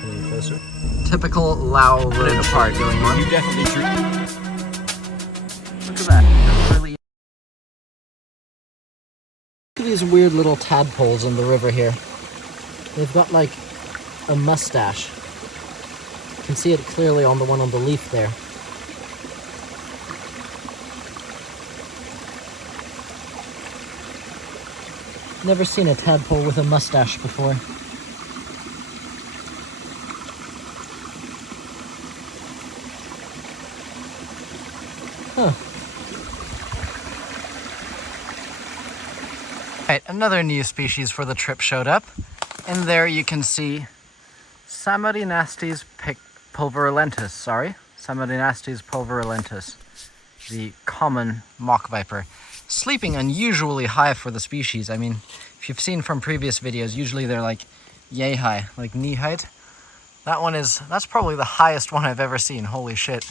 Coming closer. Typical Lao road part going on. You definitely drew. Look at that. That's really... Look at these weird little tadpoles in the river here. They've got like a mustache. You can see it clearly on the one on the leaf there. Never seen a tadpole with a mustache before. Huh. Right, another new species for the trip showed up. In there you can see Samadinastes pulverulentus, Samadinastes pulverulentus, the common mock viper. Sleeping unusually high for the species. I mean, if you've seen from previous videos, usually they're like yay high, like knee height. That's probably the highest one I've ever seen. Holy shit.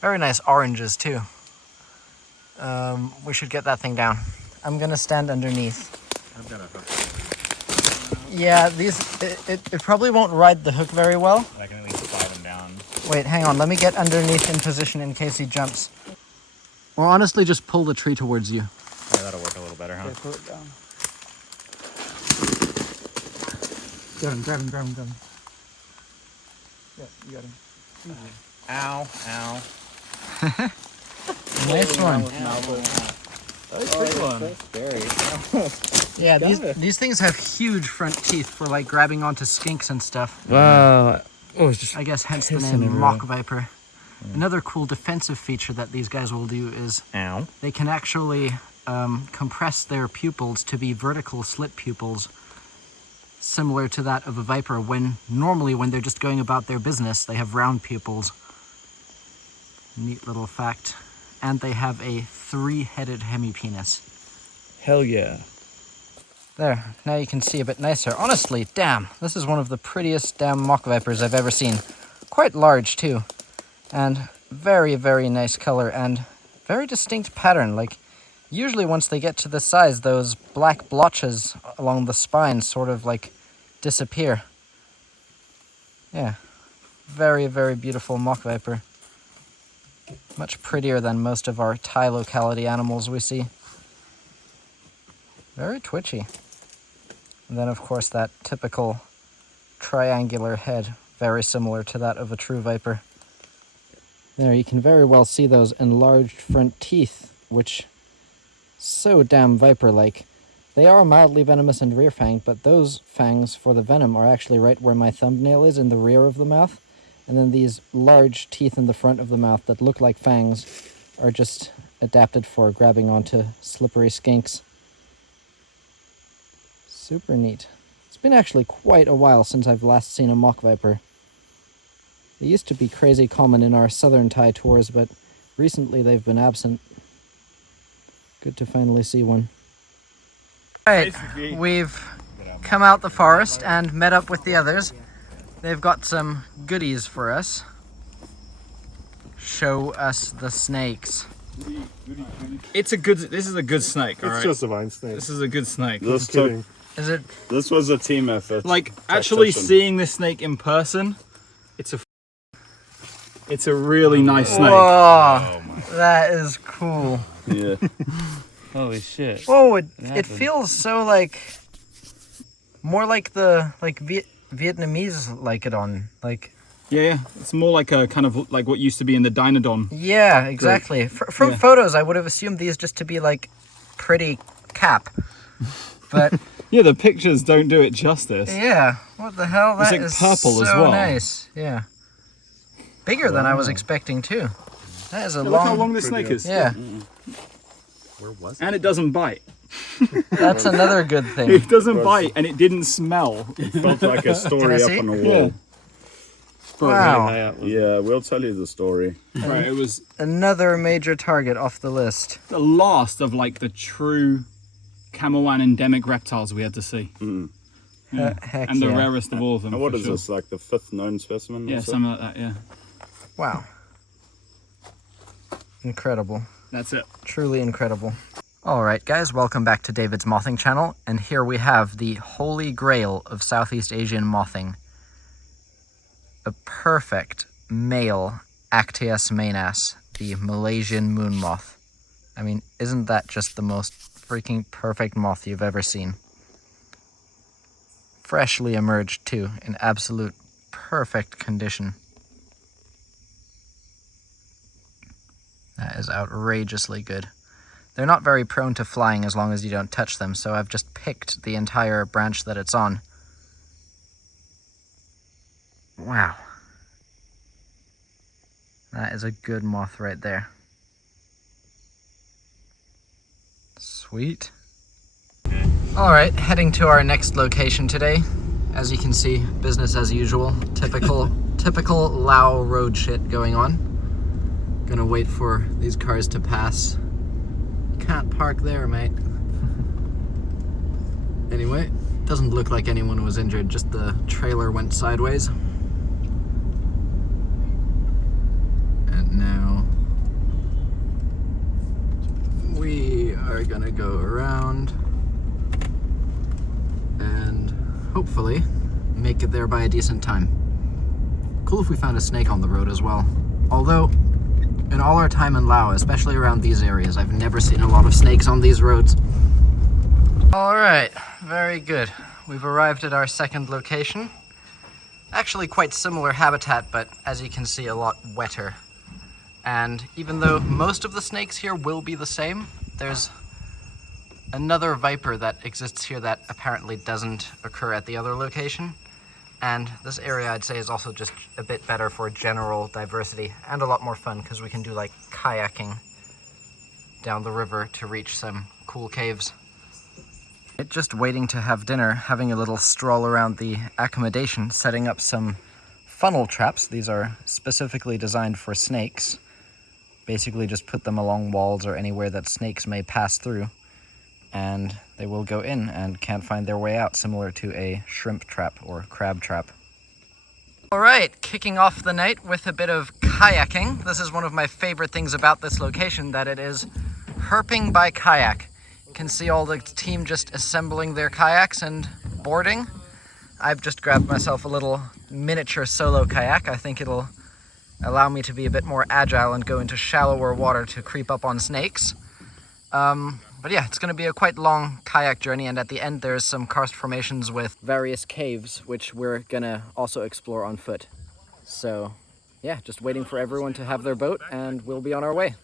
Very nice oranges too. We should get that thing down. I'm gonna stand underneath. I've got a hook. Yeah, it probably won't ride the hook very well. I can at least slide him down. Wait, hang on. Let me get underneath in position in case he jumps. Or honestly, just pull the tree towards you. Yeah, that'll work a little better, huh? Yeah, pull it down. Grab him. Yeah, you got him. Ow, ow. Nice one. Yeah, these things have huge front teeth for like grabbing onto skinks and stuff. Wow. Oh, it's just I guess hence the name mock viper. Another cool defensive feature that these guys will do is they can actually compress their pupils to be vertical slit pupils, similar to that of a viper, when normally when they're just going about their business, they have round pupils. Neat little fact. And they have a 3-headed hemipenis. hell yeah. There, now you can see a bit nicer. Honestly, damn, this is one of the prettiest damn mock vipers I've ever seen. Quite large too. And very, very nice color and very distinct pattern. Like, usually once they get to this size, those black blotches along the spine sort of like disappear. Yeah, very, very beautiful mock viper. Much prettier than most of our Thai locality animals we see. Very twitchy. And then of course that typical triangular head, very similar to that of a true viper. There, you can very well see those enlarged front teeth, which so damn viper-like. They are mildly venomous and rear fanged, but those fangs for the venom are actually right where my thumbnail is, in the rear of the mouth. And then these large teeth in the front of the mouth that look like fangs are just adapted for grabbing onto slippery skinks. Super neat. It's been actually quite a while since I've last seen a mock viper. They used to be crazy common in our southern Thai tours, but recently they've been absent. Good to finally see one. Alright, we've come out the forest and met up with the others. They've got some goodies for us. Show us the snakes. This is a good snake, alright? It's just a vine snake. This is a good snake. Just kidding. Is it? This was a team effort. Like, actually seeing this snake in person, it's a really nice snake. Whoa, that is cool. Yeah. Holy shit. Whoa, it feels so like, more like the, Vietnamese like it on, like. Yeah. It's more like a kind of like what used to be in the Dynodon. Yeah, exactly. From photos, I would have assumed these just to be like pretty cap. But Yeah, the pictures don't do it justice. yeah, what the hell? That like is purple so as well. nice. Yeah, bigger than I was expecting too. That is a Look long. how long this snake is. Yeah, Where was And it doesn't bite. that's another good thing. It doesn't bite and it didn't smell. it? Felt like a Can I story up see? on the wall. Wow, Yeah, we'll tell you the story. Right, it was another major target off the list. the last of like the true Camoan endemic reptiles we had to see. Heck And the yeah. rarest of all of them. And what for is sure. this, like the 5th known specimen? Yeah, or so? something like that, yeah. Wow, incredible. That's it. Truly incredible. Alright guys, welcome back to David's Mothing channel, and here we have the holy grail of Southeast Asian mothing. A perfect male Actias maenas, the Malaysian moon moth. I mean, isn't that just the most freaking perfect moth you've ever seen? Freshly emerged too, in absolute perfect condition. That is outrageously good. They're not very prone to flying as long as you don't touch them, so I've just picked the entire branch that it's on. Wow. That is a good moth right there. Sweet. Alright, heading to our next location today. As you can see, business as usual. Typical Laos road shit going on. Gonna wait for these cars to pass. Can't park there, mate. Anyway, doesn't look like anyone was injured, just the trailer went sideways. And now we are gonna go around and hopefully make it there by a decent time. Cool if we found a snake on the road as well. Although, in all our time in Laos, especially around these areas, I've never seen a lot of snakes on these roads. Alright, very good. We've arrived at our second location. Actually quite similar habitat, but as you can see, a lot wetter. And even though most of the snakes here will be the same, there's another viper that exists here that apparently doesn't occur at the other location. And this area, I'd say, is also just a bit better for general diversity and a lot more fun because we can do like kayaking down the river to reach some cool caves. Just waiting to have dinner, having a little stroll around the accommodation, setting up some funnel traps. These are specifically designed for snakes. Basically just put them along walls or anywhere that snakes may pass through, and they will go in and can't find their way out, similar to a shrimp trap or crab trap. Alright, kicking off the night with a bit of kayaking. This is one of my favorite things about this location, that it is herping by kayak. You can see all the team just assembling their kayaks and boarding. I've just grabbed myself a little miniature solo kayak. I think it'll allow me to be a bit more agile and go into shallower water to creep up on snakes. But yeah, it's going to be a quite long kayak journey, and at the end there's some karst formations with various caves, which we're going to also explore on foot. So yeah, just waiting for everyone to have their boat, and we'll be on our way.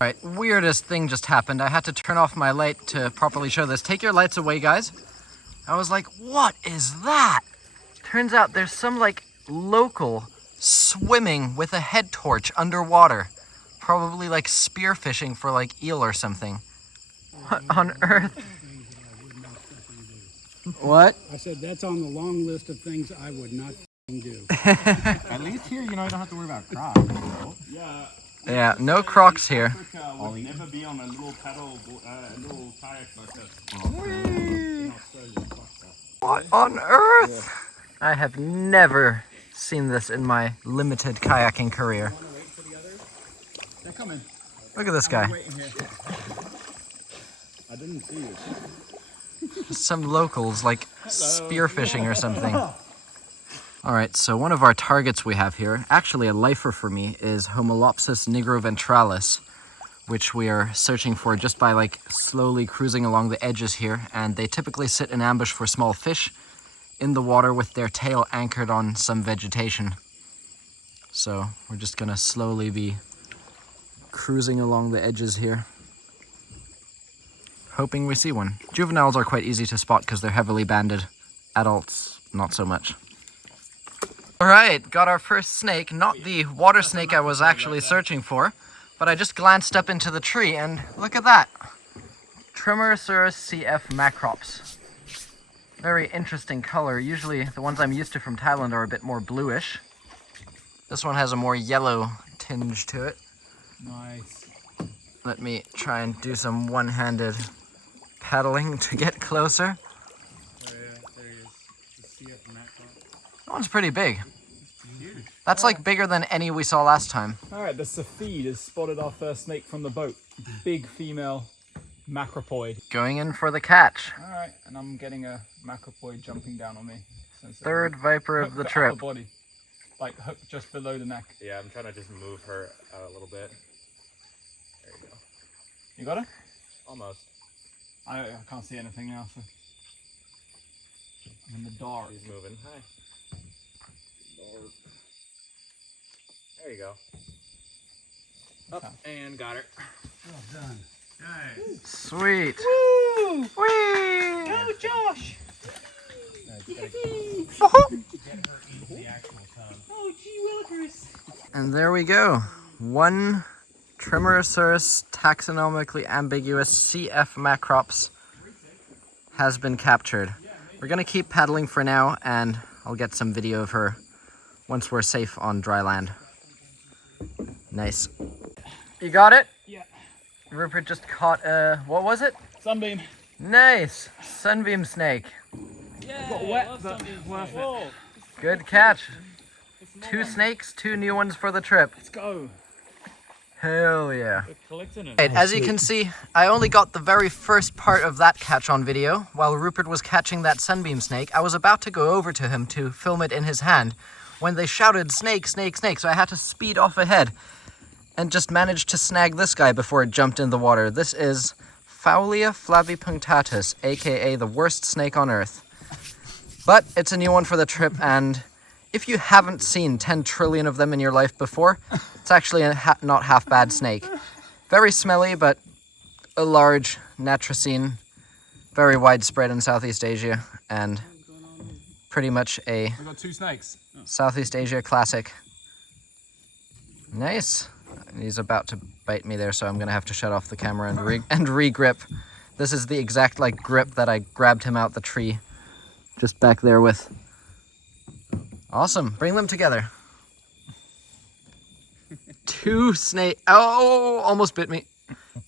Alright, weirdest thing just happened. I had to turn off my light to properly show this. Take your lights away, guys. I was like, what is that? Turns out there's some like local swimming with a head torch underwater. Probably like spearfishing for like eel or something. What on earth? What? I said that's on the long list of things I would not do. At least here, you know, you don't have to worry about Crocs. Yeah. Yeah, no Crocs here. Africa would never be on a little paddle, a little kayak like that. In Australia, fuck that. What on earth? I have never seen this in my limited kayaking career. They're coming. Look at this guy. Waiting here. I didn't see you. Some locals like spearfishing or something. Alright, so one of our targets we have here, actually a lifer for me, is Homolopsis nigroventralis, which we are searching for just by like slowly cruising along the edges here, and they typically sit in ambush for small fish in the water with their tail anchored on some vegetation. So we're just gonna slowly be cruising along the edges here, hoping we see one. Juveniles are quite easy to spot because they're heavily banded. Adults, not so much. Alright, got our first snake, not the water snake I was actually searching for, but I just glanced up into the tree and look at that. Trimerosaurus CF macrops. Very interesting color. Usually the ones I'm used to from Thailand are a bit more bluish. This one has a more yellow tinge to it. Nice. Let me try and do some one-handed paddling to get closer. There he is. The CF macro. That one's pretty big. That's like bigger than any we saw last time. Alright, the Safid has spotted our first snake from the boat. Big female, macropoid. Going in for the catch. All right, and I'm getting a macropoid jumping down on me. Third viper of the trip. Upper body, like hooked just below the neck. Yeah, I'm trying to just move her out a little bit. There you go. You got her? Almost. I can't see anything now, so I'm in the dark. He's moving. Hi. There you go. Up and got her. Well done. Nice. Sweet. Woo! Whee! Go, Josh! Oh, gee willikers. And there we go. One Trimerosaurus taxonomically ambiguous CF macrops has been captured. We're gonna keep paddling for now, and I'll get some video of her once we're safe on dry land. Nice. You got it? Yeah. Rupert just caught a, what was it? Sunbeam. Nice. Sunbeam snake. Yeah, got wet, but worth it. Good catch. 2 snakes, 2 new ones for the trip. Let's go. Hell yeah. We're collecting them. Right, as you can see, I only got the very first part of that catch on video. While Rupert was catching that sunbeam snake, I was about to go over to him to film it in his hand when they shouted, "Snake, snake, snake," so I had to speed off ahead and just managed to snag this guy before it jumped in the water. This is Faulia flavipunctatus, aka the worst snake on earth. But it's a new one for the trip, and if you haven't seen 10 trillion of them in your life before, it's actually a not half bad snake. Very smelly, but a large natricine, very widespread in Southeast Asia, and pretty much a We got 2 snakes. Southeast Asia classic. Nice. He's about to bite me there, so I'm gonna have to shut off the camera and re-grip. This is the exact like grip that I grabbed him out the tree just back there with. Awesome. Bring them together. 2 snake. Oh, almost bit me.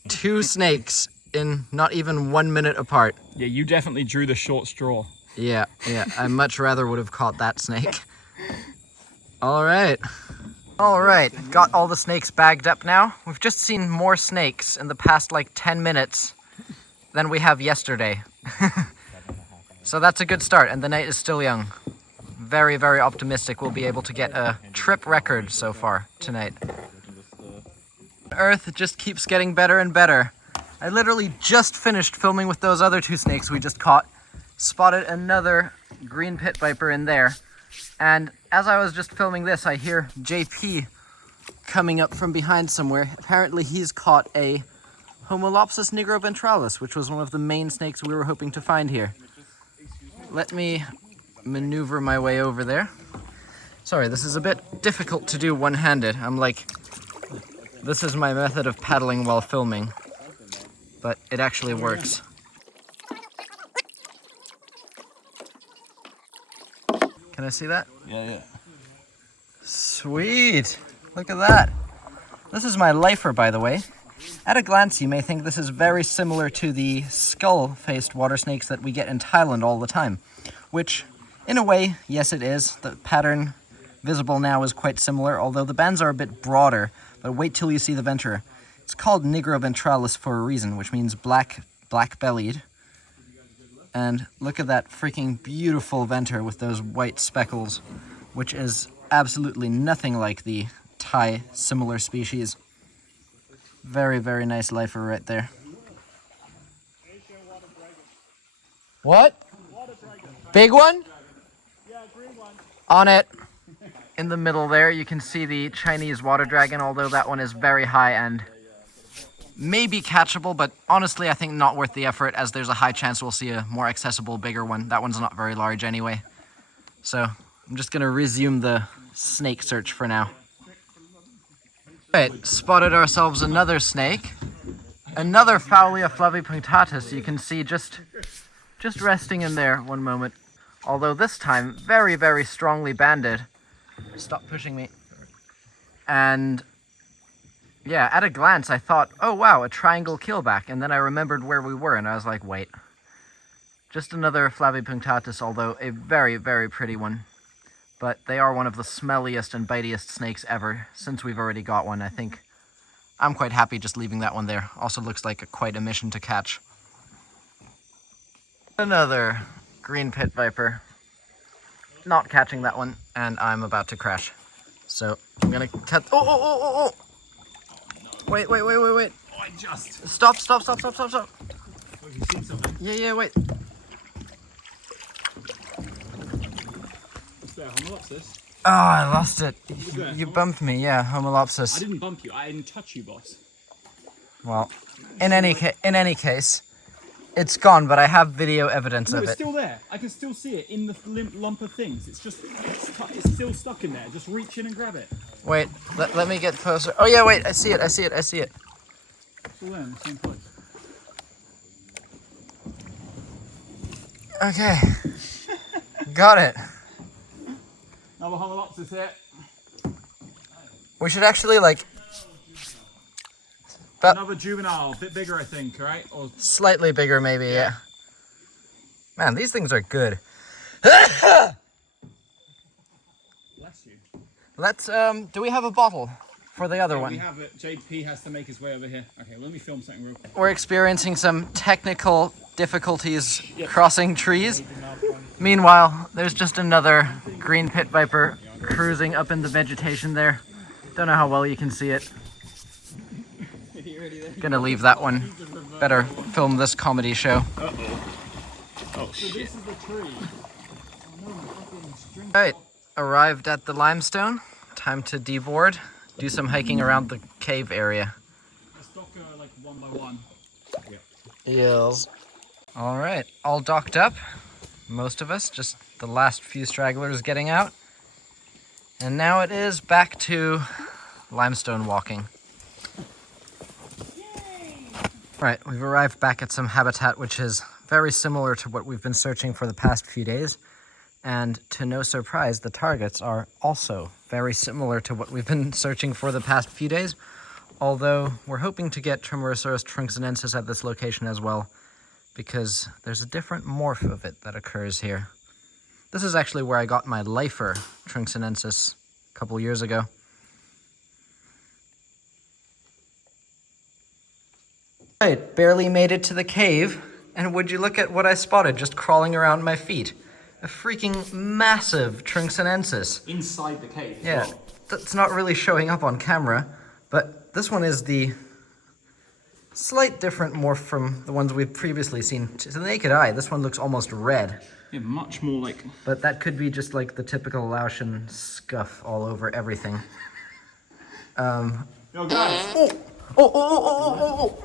2 snakes in not even 1 minute apart. Yeah, you definitely drew the short straw. Yeah. I much rather would have caught that snake. All right. Got all the snakes bagged up now. We've just seen more snakes in the past like 10 minutes than we have yesterday. So that's a good start, and the night is still young. Very, very optimistic we'll be able to get a trip record so far tonight. Earth just keeps getting better and better. I literally just finished filming with those other 2 snakes we just caught. Spotted another green pit viper in there. And as I was just filming this, I hear JP coming up from behind somewhere. Apparently he's caught a Homolopsis nigroventralis, which was one of the main snakes we were hoping to find here. Let me maneuver my way over there. Sorry, this is a bit difficult to do one-handed. This is my method of paddling while filming, but it actually works. Can I see that? Yeah. Sweet! Look at that. This is my lifer, by the way. At a glance, you may think this is very similar to the skull-faced water snakes that we get in Thailand all the time, which, in a way, yes it is. The pattern visible now is quite similar, although the bands are a bit broader, but wait till you see the venter. It's called nigroventralis for a reason, which means black-bellied. And look at that freaking beautiful venter with those white speckles, which is absolutely nothing like the Thai similar species. Very, very nice lifer right there. What? Big one? Yeah, green one. On it. In the middle there, you can see the Chinese water dragon, although that one is very high and maybe catchable, but honestly I think not worth the effort, as there's a high chance we'll see a more accessible, bigger one. That one's not very large anyway. So I'm just gonna resume the snake search for now. Alright, spotted ourselves another snake. Another Faulia flavipunctatus, you can see just resting in there. One moment. Although this time very, very strongly banded. Stop pushing me. And yeah, at a glance I thought, oh wow, a triangle keelback, and then I remembered where we were and I was like, wait. Just another flavipunctatus, although a very, very pretty one. But they are one of the smelliest and bitiest snakes ever, since we've already got one. I think I'm quite happy just leaving that one there. Also looks like quite a mission to catch. Another green pit viper. Not catching that one, and I'm about to crash. So I'm gonna cut. Oh! Wait. Oh, I just. Stop. Oh, you seen something? Yeah, wait. What's there? Homolopsis? Oh, I lost it. there? You bumped me, yeah, I Homolopsis. didn't bump you. I didn't touch you, boss. Well, in any case, it's gone, but I have video evidence No, of it's it. still there. I can still see it in the lump of things. It's just, it's still stuck in there. Just reach in and grab it. Wait, let me get closer. Oh yeah, wait, I see it. It's still there in the same place. Okay. Got it. Another Homolopsis here. We should actually, like, Another juvenile, a bit bigger, I think, right? Or slightly bigger maybe, yeah. Man, these things are good. bless you. Let's, do we have a bottle for the other We one? have it. JP has to make his way over here. Okay, let me film something real quick. We're experiencing some technical difficulties crossing trees. Meanwhile, there's just another green pit viper cruising up in the vegetation there. Don't know how well you can see it. Gonna leave that one. Better film this comedy show. Oh shit. This is the tree. Alright, arrived at the limestone. Time to deboard, do some hiking around the cave area. Let's dock like one by one. Yes. Alright, all docked up. Most of us, just the last few stragglers getting out. And now it is back to limestone walking. Right, we've arrived back at some habitat which is very similar to what we've been searching for the past few days. And to no surprise, the targets are also very similar to what we've been searching for the past few days. Although we're hoping to get Tremorosaurus trunxinensis at this location as well, because there's a different morph of it that occurs here. This is actually where I got my lifer trunxinensis a couple years ago. Right, barely made it to the cave, and would you look at what I spotted just crawling around my feet? A freaking massive trunxinensis. Inside the cave. Yeah, that's not really showing up on camera, but this one is the slight different morph from the ones we've previously seen. To the naked eye, this one looks almost red, Yeah, much more like. but that could be just like the typical Laotian scuff all over everything. Yo, guys. Oh!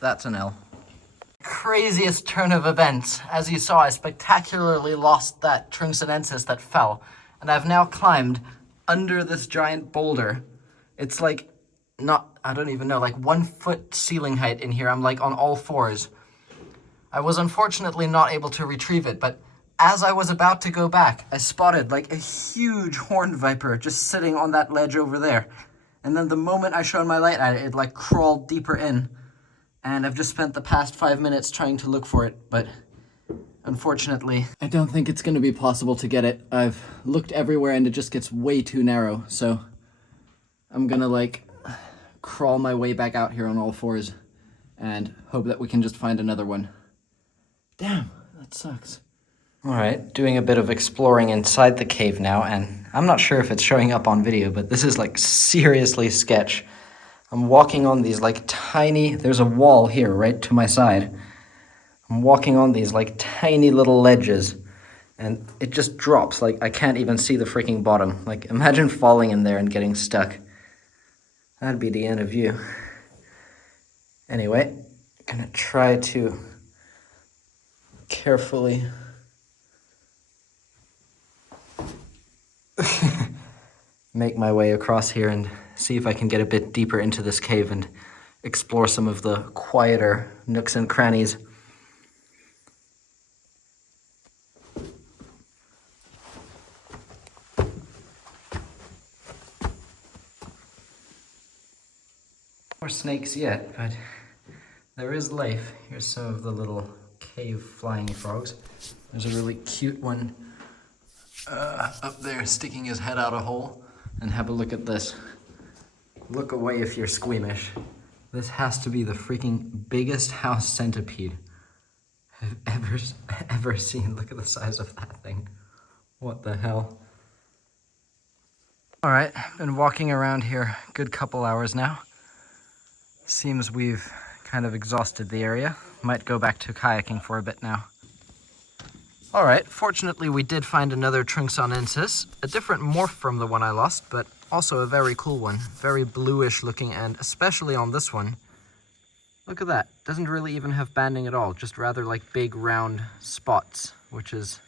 That's an L. Craziest turn of events. As you saw, I spectacularly lost that trunxinensis that fell, and I've now climbed under this giant boulder. It's like, I don't even know, like 1 foot ceiling height in here. I'm like on all fours. I was unfortunately not able to retrieve it, but as I was about to go back, I spotted like a huge horned viper just sitting on that ledge over there. And then the moment I shone my light at it, it like crawled deeper in. And I've just spent the past 5 minutes trying to look for it, but unfortunately, I don't think it's going to be possible to get it. I've looked everywhere and it just gets way too narrow, so I'm gonna like crawl my way back out here on all fours and hope that we can just find another one. Damn, that sucks. Alright, doing a bit of exploring inside the cave now, and I'm not sure if it's showing up on video, but this is like seriously sketch. I'm walking on these like tiny, there's a wall here right to my side. I'm walking on these like tiny little ledges and it just drops, like I can't even see the freaking bottom. Like imagine falling in there and getting stuck. That'd be the end of you. Anyway, gonna try to carefully make my way across here and see if I can get a bit deeper into this cave and explore some of the quieter nooks and crannies. More snakes yet, but there is life. Here's some of the little cave flying frogs. There's a really cute one up there sticking his head out a hole. And have a look at this. Look away if you're squeamish. This has to be the freaking biggest house centipede I've ever seen. Look at the size of that thing. What the hell? All right, been walking around here a good couple hours now. Seems we've kind of exhausted the area. Might go back to kayaking for a bit now. All right, fortunately we did find another Trunxonensis, a different morph from the one I lost, but also a very cool one. Very bluish looking, and especially on this one, look at that. Doesn't really even have banding at all, just rather like big round spots, which is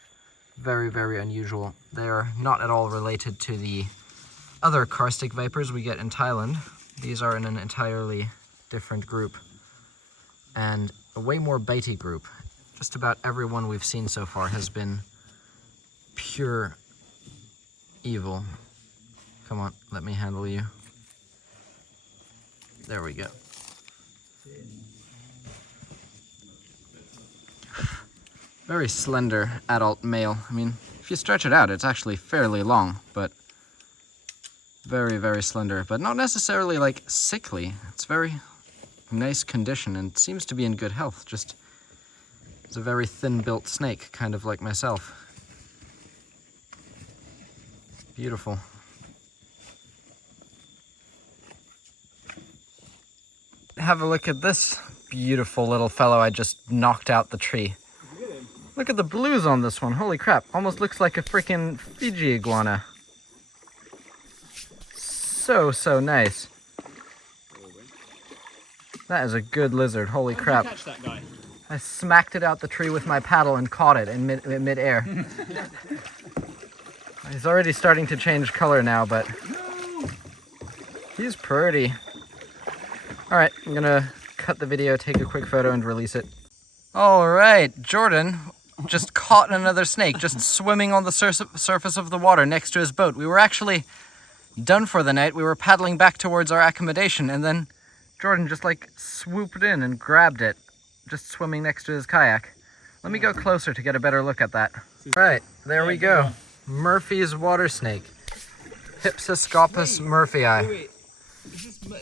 very, very unusual. They're not at all related to the other karstic vipers we get in Thailand. These are in an entirely different group, and a way more bitey group. Just about every one we've seen so far has been pure evil. Come on, let me handle you. There we go. Very slender adult male. I mean, if you stretch it out, it's actually fairly long, but very, very slender, but not necessarily like sickly. It's very nice condition and seems to be in good health. Just, it's a very thin-built snake, kind of like myself. Beautiful. Have a look at this beautiful little fellow I just knocked out the tree. Look at the blues on this one. Holy crap. Almost looks like a freaking Fiji iguana. So nice. That is a good lizard. Holy crap. Catch that guy. I smacked it out the tree with my paddle and caught it in mid-air. He's already starting to change color now, but he's pretty. All right, I'm gonna cut the video, take a quick photo, and release it. All right, Jordan just caught another snake, just swimming on the surface of the water next to his boat. We were actually done for the night. We were paddling back towards our accommodation, and then Jordan just like swooped in and grabbed it, just swimming next to his kayak. Let me go closer to get a better look at that. All right, there we go. Murphy's water snake. Hypsiscopus murphyi. Wait.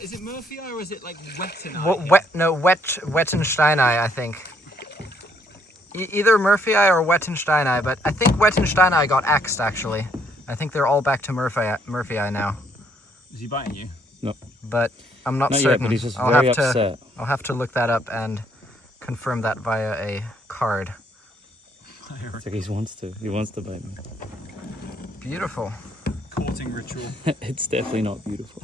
Is it Murphy or is it like Wettensteini? Wettensteini, I think. Either Murphyi or Wettensteini, but I think Wettensteini got axed actually. I think they're all back to Murphyi now. Is he biting you? No. But I'm not Not yet, certain. but he's just very upset. I'll have to look that up and confirm that via a card. It's like he wants to bite me. Beautiful. Courting ritual. It's definitely not beautiful.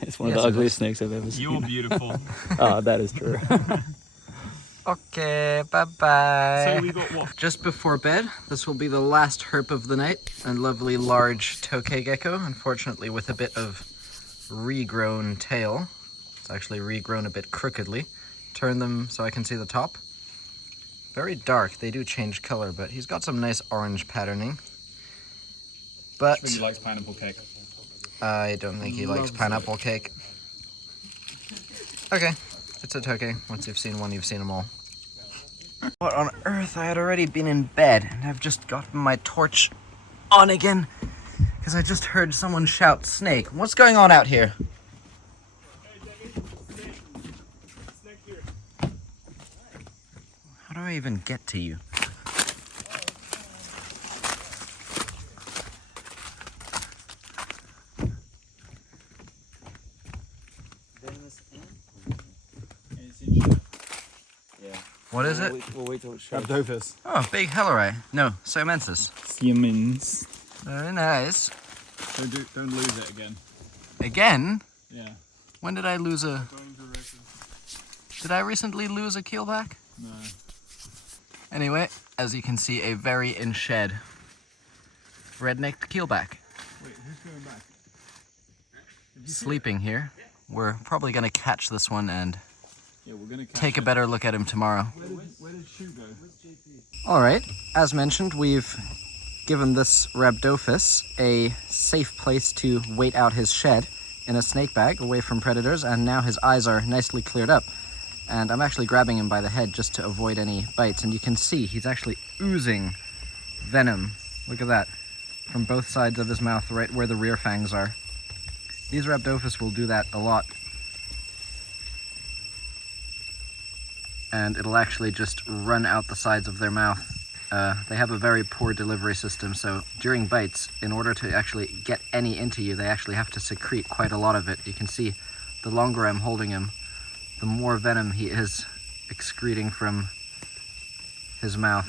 It's one of Yes, the it ugliest snakes I've ever seen. You're beautiful. Ah, that is true. Okay, bye-bye. So we got what? Just before bed, this will be the last herp of the night. A lovely large tokay gecko, unfortunately with a bit of regrown tail. It's actually regrown a bit crookedly. Turn them so I can see the top. Very dark, they do change color, but he's got some nice orange patterning. But He likes pineapple cake. I don't think he likes pineapple cake. Okay, it's a tokay. Once you've seen one, you've seen them all. What on earth? I had already been in bed, and I've just gotten my torch on again, because I just heard someone shout snake. What's going on out here? How do I even get to you? What is it? We'll wait till it shows. Rhabdophis. Oh, big hellerai. No, Siamensis. Siemens. Very nice. Don't lose it again. Again? Yeah. When did I lose a... Did I recently lose a keelback? No. Anyway, as you can see, a very in-shed red-necked keelback. Wait, who's going back? Sleeping here. We're probably going to catch this one and Yeah, we're gonna catch take a it. better look at him tomorrow. Where did Shu go? Alright, as mentioned, we've given this Rhabdophis a safe place to wait out his shed in a snake bag away from predators, and now his eyes are nicely cleared up. And I'm actually grabbing him by the head just to avoid any bites, and you can see he's actually oozing venom. Look at that. From both sides of his mouth, right where the rear fangs are. These Rhabdophis will do that a lot. And it'll actually just run out the sides of their mouth. They have a very poor delivery system, so during bites, in order to actually get any into you, they actually have to secrete quite a lot of it. You can see the longer I'm holding him, the more venom he is excreting from his mouth.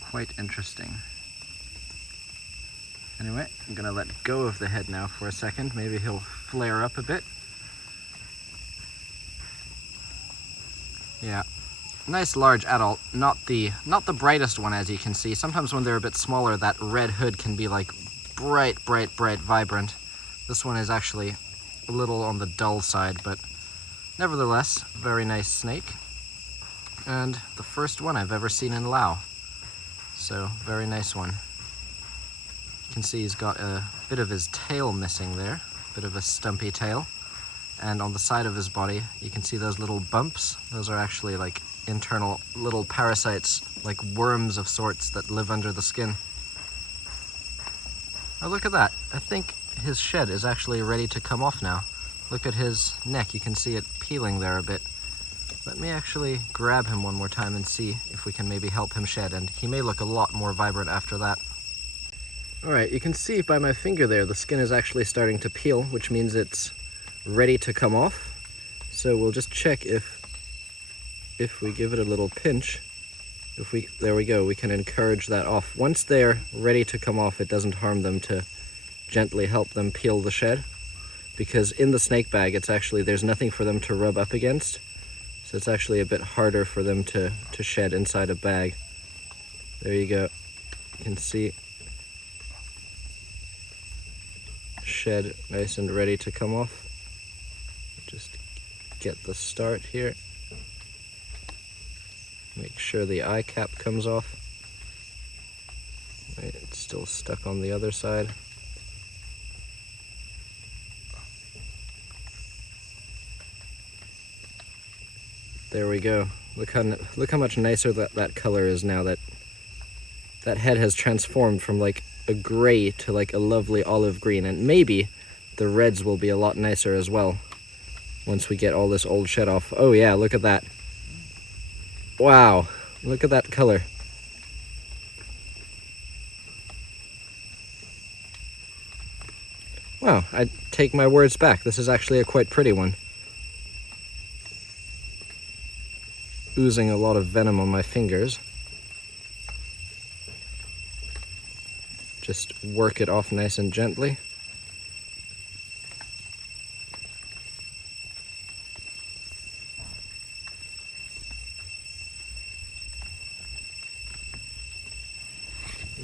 Quite interesting. Anyway, I'm gonna let go of the head now for a second. Maybe he'll flare up a bit. Yeah, nice large adult, not the brightest one, as you can see. Sometimes when they're a bit smaller, that red hood can be like bright, vibrant. This one is actually a little on the dull side, but nevertheless, very nice snake. And the first one I've ever seen in Laos. So, very nice one. You can see he's got a bit of his tail missing there, a bit of a stumpy tail. And on the side of his body, you can see those little bumps. Those are actually like internal little parasites, like worms of sorts that live under the skin. Oh, look at that. I think his shed is actually ready to come off now. Look at his neck. You can see it peeling there a bit. Let me actually grab him one more time and see if we can maybe help him shed, and he may look a lot more vibrant after that. Alright, you can see by my finger there, the skin is actually starting to peel, which means it's ready to come off. So we'll just check if we give it a little pinch, there we go, we can encourage that off. Once they're ready to come off, it doesn't harm them to gently help them peel the shed, because in the snake bag, there's nothing for them to rub up against. So it's actually a bit harder for them to shed inside a bag. There you go. You can see shed nice and ready to come off. Just get the start here. Make sure the eye cap comes off. Right, it's still stuck on the other side. There we go. Look how much nicer that color is now. That head has transformed from like a gray to like a lovely olive green, and maybe the reds will be a lot nicer as well once we get all this old shed off. Oh yeah, look at that. Wow, look at that color. Wow, I take my words back. This is actually a quite pretty one. Oozing a lot of venom on my fingers. Just work it off nice and gently.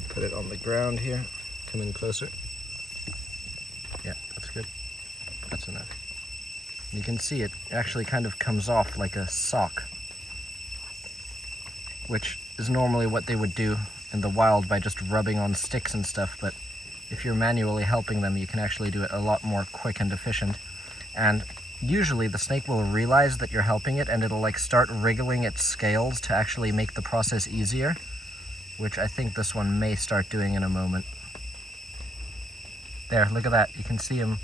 Put it on the ground here. Come in closer. Yeah, that's good. That's enough. You can see it actually kind of comes off like a sock, which is normally what they would do in the wild by just rubbing on sticks and stuff, but if you're manually helping them, you can actually do it a lot more quick and efficient. And usually the snake will realize that you're helping it, and it'll like start wriggling its scales to actually make the process easier, which I think this one may start doing in a moment. There, look at that. You can see him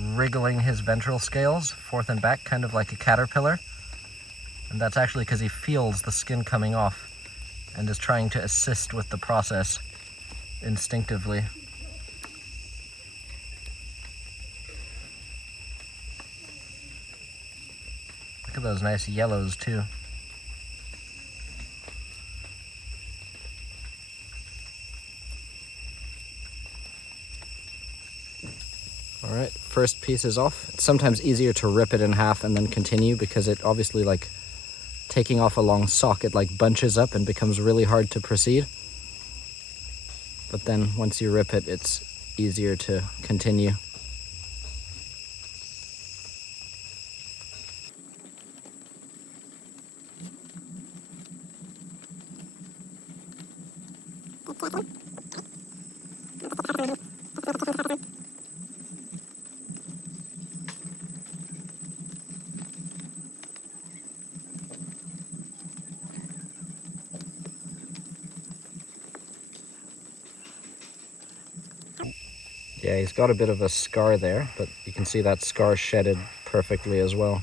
wriggling his ventral scales forth and back, kind of like a caterpillar. And that's actually because he feels the skin coming off and is trying to assist with the process instinctively. Look at those nice yellows too. Alright, first piece is off. It's sometimes easier to rip it in half and then continue, because it obviously, like, taking off a long sock, it like bunches up and becomes really hard to proceed. But then once you rip it, it's easier to continue. Yeah, he's got a bit of a scar there, but you can see that scar shedded perfectly as well.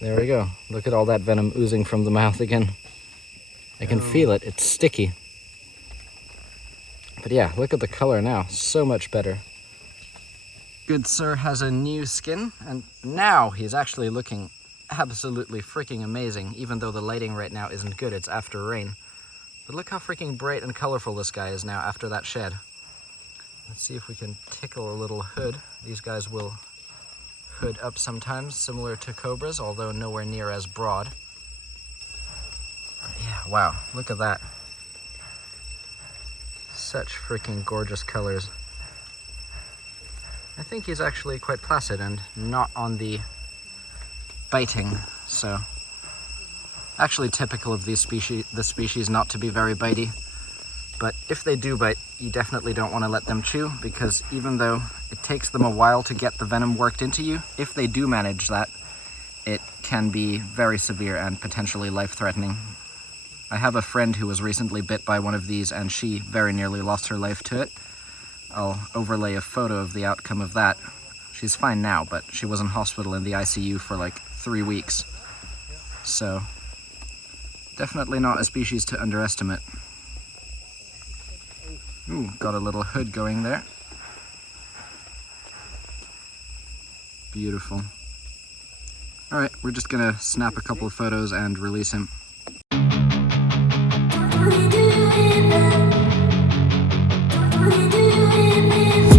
There we go. Look at all that venom oozing from the mouth again. I can feel it. It's sticky. But yeah, look at the color now. So much better. Good sir has a new skin, and now he's actually looking absolutely freaking amazing, even though the lighting right now isn't good. It's after rain. But look how freaking bright and colorful this guy is now after that shed. Let's see if we can tickle a little hood. These guys will hood up sometimes, similar to cobras, although nowhere near as broad. Yeah, wow, look at that. Such freaking gorgeous colors. I think he's actually quite placid and not on the biting, so actually typical of these species not to be very bitey. But if they do bite, you definitely don't want to let them chew, because even though it takes them a while to get the venom worked into you, if they do manage that, it can be very severe and potentially life-threatening. I have a friend who was recently bit by one of these, and she very nearly lost her life to it. I'll overlay a photo of the outcome of that. She's fine now, but she was in hospital in the ICU for like 3 weeks. So, definitely not a species to underestimate. Ooh, got a little hood going there. Beautiful. Alright, we're just gonna snap a couple of photos and release him. We do it.